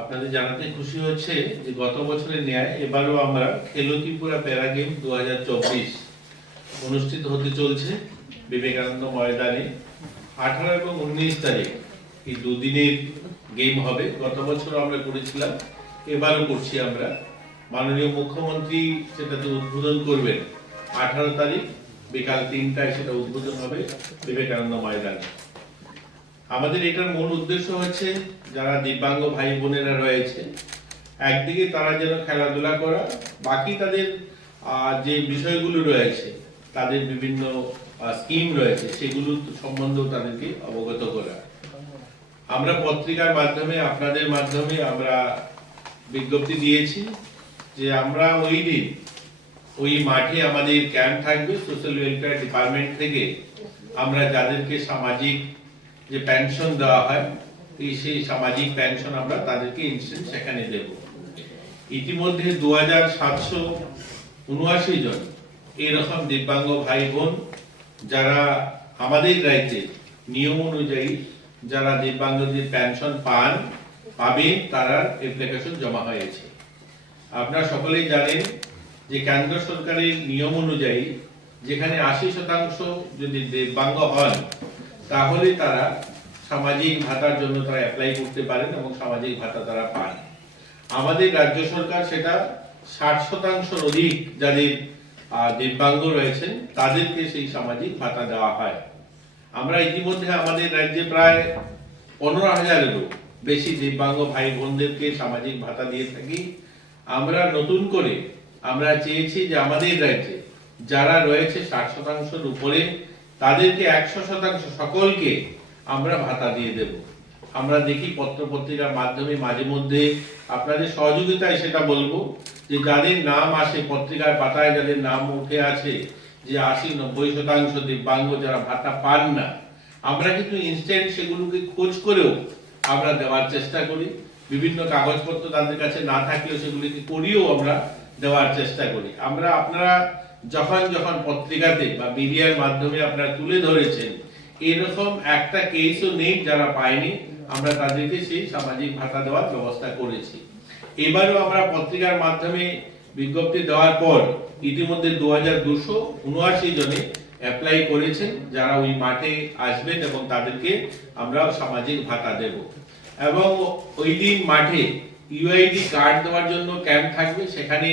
আপনাদের জানাতে খুশি হচ্ছে যে গত বছরের ন্যায় এবারও আমরা খেলো ত্রিপুরা প্যারা গেম 2024 অনুষ্ঠিত হতে চলছে বিবেকানন্দ ময়দানে 18 এবং 19 তারিখ এই দুদিনের গেম হবে। গত বছর আমরা করেছিলাম, এবারও করছি আমরা। মাননীয় মুখ্যমন্ত্রী সেটাতে উদ্বোধন করবেন 18 তারিখ বিকাল 3টায়, সেটা উদ্বোধন হবে বিবেকানন্দ ময়দানে। আমাদের এটার মূল উদ্দেশ্য হচ্ছে যারা দিব্যাঙ্গ ভাই বোনেরা রয়েছে, একদিকে তারা যেন খেলাধুলা করা, বাকি তাদের যে বিষয়গুলো রয়েছে, তাদের বিভিন্ন স্কিম রয়েছে, সেগুলো সম্বন্ধেও তাদেরকে অবগত করা। আমরা পত্রিকার মাধ্যমে, আপনাদের মাধ্যমে আমরা বিজ্ঞপ্তি দিয়েছি যে আমরা ওই দিন ওই মাঠে আমাদের ক্যাম্প থাকবে সোশ্যাল ওয়েলফেয়ার ডিপার্টমেন্ট থেকে। আমরা যাদেরকে সামাজিক যে পেনশন দেওয়া হয়, সেই সামাজিক পেনশন আমরা তাদেরকে ইনস্ট্যান্ট সেখানে দেব। ইতিমধ্যে 2779 জন এরকম দিব্যাঙ্গ ভাই বোন যারা আমাদের রাজ্যে নিয়ম অনুযায়ী যারা দিব্যাঙ্গদের পেনশন পাবে, তারা অ্যাপ্লিকেশন জমা হয়েছে। আপনারা সকলেই জানেন যে কেন্দ্র সরকারের নিয়ম অনুযায়ী যেখানে 80% যদি দিব্যাঙ্গ হন, তাহলে তারা সামাজিক ভাতার জন্য তারা অ্যাপ্লাই করতে পারেন এবং সামাজিক ভাতা তারা পান। আমাদের রাজ্য সরকার সেটা 60% অধিক যাদের দিব্যাঙ্গ রয়েছেন তাদেরকে সেই সামাজিক ভাতা দেওয়া হয়। আমরা ইতিমধ্যে আমাদের রাজ্যে প্রায় 15,000-এরও বেশি দিব্যাঙ্গ ভাই বোনদেরকে সামাজিক ভাতা দিয়ে থাকি। আমরা নতুন করে আমরা চেয়েছি যে আমাদের রাজ্যে যারা রয়েছে 60%-এর উপরে, তাদেরকে 100% সকলকে আমরা ভাতা দিয়ে দেব। আমরা দেখি পত্র পত্রিকার মাধ্যমে মাঝে মধ্যে আপনাদের সহযোগিতায় সেটা বলবো যে যাদের নাম আসে পত্রিকার পাতায়, যাদের নাম উঠে আছে যে 80-90% দিব্যাঙ্গ যারা ভাতা পান না, আমরা কিন্তু ইনস্ট্যান্ট সেগুলোকে খোঁজ করেও আমরা দেওয়ার চেষ্টা করি। বিভিন্ন কাগজপত্র তাদের কাছে না থাকলেও সেগুলিকে করিয়েও আমরা দেওয়ার চেষ্টা করি। আপনারা যখন পত্রিকাতে বা মিডিয়ার মাধ্যমে আপনারা তুলে ধরেছেন, এরকম একটা কেসও নেই যারা পায়নি, আমরা তাদেরকে সেই সামাজিক ভাতা দেওয়ার ব্যবস্থা করেছি। এবারও আমরা পত্রিকার মাধ্যমে বিজ্ঞপ্তি দেওয়ার পর ইতিমধ্যে 2279 জনে অ্যাপ্লাই করেছেন যারা ওই মাঠে আসবেন এবং তাদেরকে আমরা সামাজিক ভাতা দেব। এবং ওই দিন মাঠে ইউআইডি কার্ড দেওয়ার জন্য ক্যাম্প থাকবে, সেখানে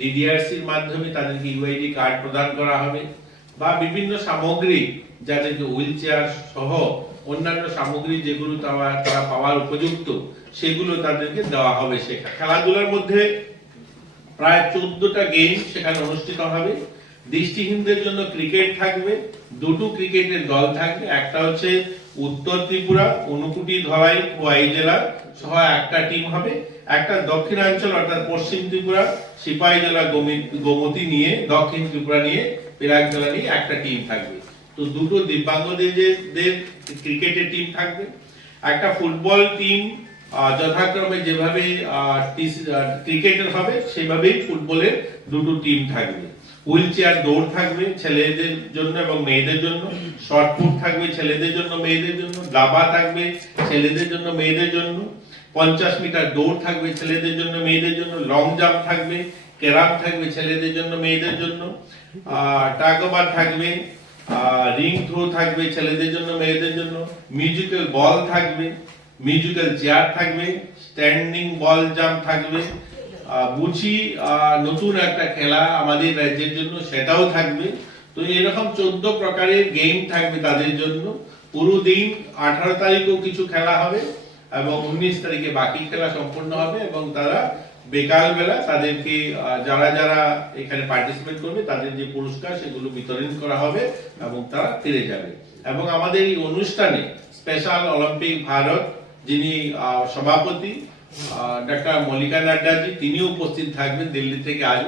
ডিডিআরসির মাধ্যমে তাদেরকে ইউআইডি কার্ড প্রদান করা হবে, বা বিভিন্ন সামগ্রী যাদেরকে হুইল চেয়ার সহ অন্যান্য সামগ্রী যেগুলো তারা পাওয়ার উপযুক্ত, সেগুলো তাদেরকে দেওয়া হবে। খেলাধুলার মধ্যে প্রায় 14টা গেম সেখানে অনুষ্ঠিত হবে। দৃষ্টিহীনদের জন্য ক্রিকেট থাকবে, দুটো ক্রিকেটের দল থাকবে, একটা হচ্ছে উত্তর ত্রিপুরা, ঊনকোটি, ধলাই, খোয়াই জেলা সহ একটা টিম হবে, একটা দক্ষিণাঞ্চল অর্থাৎ পশ্চিম ত্রিপুরা, সিপাহী জেলা, গোমতী নিয়ে, দক্ষিণ ত্রিপুরা নিয়ে, পেরাক জেলা নিয়ে একটা টিম থাকবে। তো দুটো দিব্যাঙ্গদের ক্রিকেটের টিম থাকবে। একটা ফুটবল টিম যথাক্রমে যেভাবে ক্রিকেটের হবে সেভাবেই ফুটবলের দুটো টিম থাকবে। হুইল চেয়ার দৌড় থাকবে ছেলেদের জন্য এবং মেয়েদের জন্য, শর্টপুট থাকবে ছেলেদের জন্য মেয়েদের জন্য, দাবা থাকবে ছেলেদের জন্য মেয়েদের জন্য, 50 মিটার দৌড় থাকবে ছেলেদের জন্য মেয়েদের জন্য, লং জাম্প থাকবে, ক্যারাম থাকবে ছেলেদের জন্য মেয়েদের জন্য, টাগ ওভার থাকবে, রিং থ্রো থাকবে ছেলেদের জন্য মেয়েদের জন্য, মিউজিক্যাল বল থাকবে, মিউজিক্যাল চেয়ার থাকবে, স্ট্যান্ডিং বল জাম্প থাকবে, বুচি নতুন একটা খেলা আমাদের রাজ্যের জন্য, সেটাও থাকবে। তো এরকম 14 প্রকারের গেম থাকবে তাদের জন্য। পুরো দিন 18 তারিখেও কিছু খেলা হবে এবং 19 তারিখে বাকি খেলা সম্পন্ন হবে, এবং তারা বিকাল বেলা তাদেরকে যারা এখানে পার্টিসিপেট করবে তাদের যে পুরস্কার সেগুলো বিতরণ করা হবে এবং তারা ফিরে যাবে। এবং আমাদের এই অনুষ্ঠানে স্পেশাল অলিম্পিক ভারত যিনি সভাপতি ডক্টর মল্লিকা নাড্ডাজি, তিনিও উপস্থিত থাকবেন, দিল্লি থেকে আসবেন।